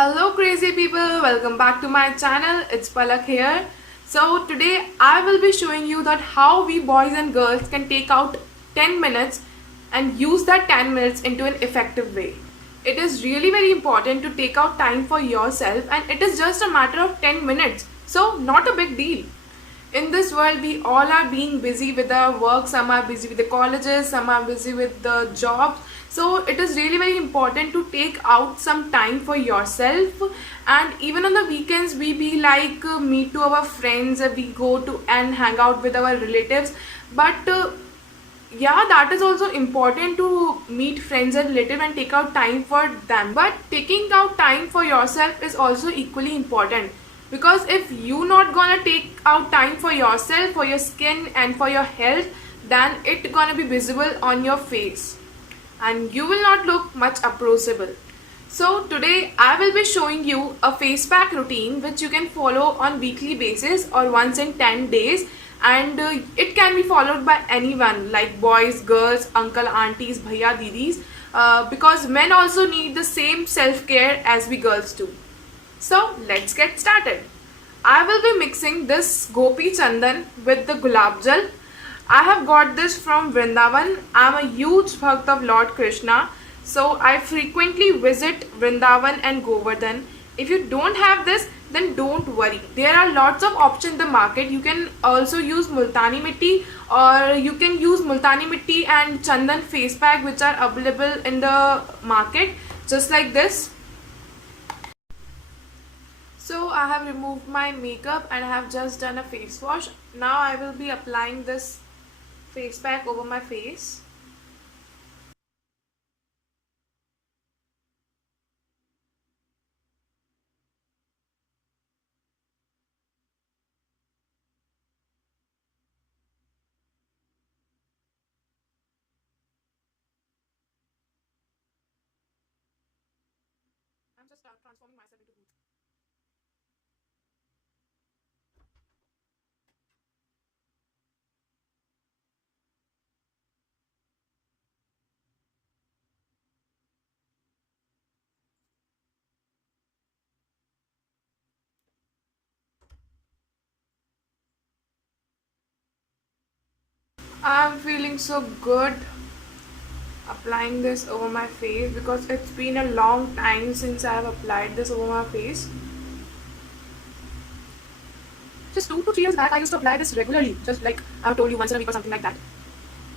Hello crazy people, welcome back to my channel. It's Palak here. So today I will be showing you that how we boys and girls can take out 10 minutes and use that 10 minutes into an effective way. It is really very important to take out time for yourself, and it is just a matter of 10 minutes. So not a big deal. In this world we all are being busy with our work. Some are busy with the colleges, some are busy with the jobs. So it is really very important to take out some time for yourself. And even on the weekends we be like meet to our friends, we go to and hang out with our relatives. But yeah, that is also important to meet friends and relatives and take out time for them, but taking out time for yourself is also equally important, because if you not gonna take out time for yourself, for your skin and for your health, then it gonna be visible on your face and you will not look much approachable. So today I will be showing you a face pack routine which you can follow on weekly basis or once in 10 days, and it can be followed by anyone like boys, girls, uncle, aunties, bhaiya, didis, because men also need the same self-care as we girls do. So let's get started. I will be mixing this Gopi Chandan with the Gulab Jal. I have got this from Vrindavan. I am a huge bhakt of Lord Krishna, so I frequently visit Vrindavan and Govardhan. If you don't have this, then don't worry. There are lots of options in the market. You can also use Multani Mitti, or you can use Multani Mitti and Chandan face pack, which are available in the market, just like this. So I have removed my makeup and I have just done a face wash. Now I will be applying this face pack over my face. I'm just transforming myself into Booth. I'm feeling so good applying this over my face, because it's been a long time since I have applied this over my face. Just 2 to 3 years back I used to apply this regularly, just like I've told you, once in a week or something like that.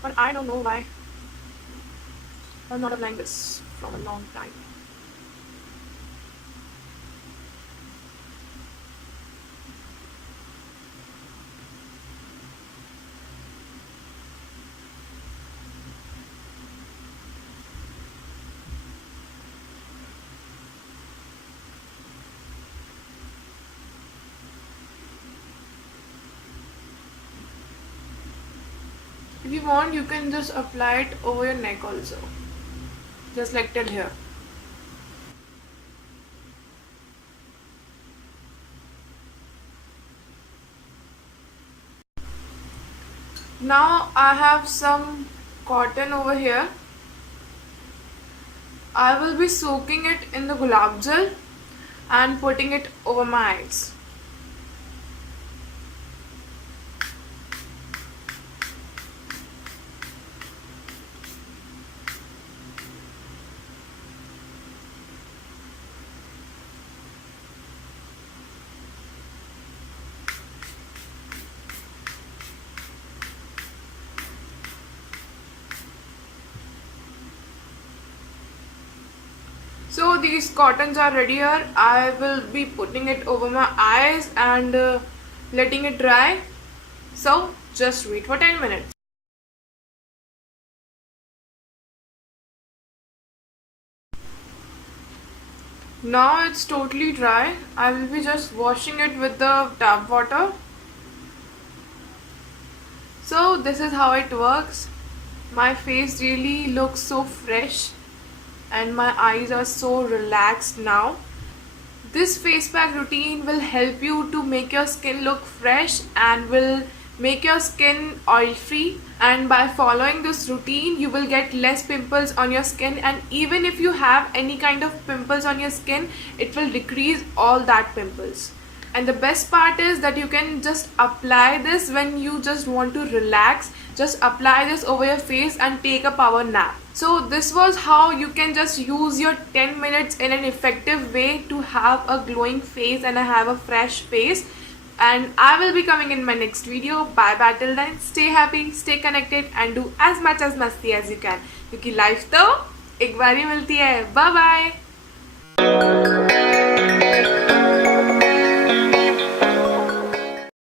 But I don't know why I'm not applying this from a long time. If you want, you can just apply it over your neck also, just like till here. Now I have some cotton over here. I will be soaking it in the gulab jal and putting it over my eyes. So these cottons are ready here. I will be putting it over my eyes and letting it dry. So just wait for 10 minutes. Now it's totally dry. I will be just washing it with the tap water. So this is how it works. My face really looks so fresh and my eyes are so relaxed now. This face pack routine will help you to make your skin look fresh and will make your skin oil free, and by following this routine you will get less pimples on your skin, and even if you have any kind of pimples on your skin, it will decrease all that pimples. And the best part is that you can just apply this when you just want to relax. Just apply this over your face and take a power nap. So this was how you can just use your 10 minutes in an effective way to have a glowing face and have a fresh face. And I will be coming in my next video. Bye bye till then. Stay happy, stay connected and do as much as masti as you can. क्योंकि life तो एक बार ही मिलती है. Bye bye.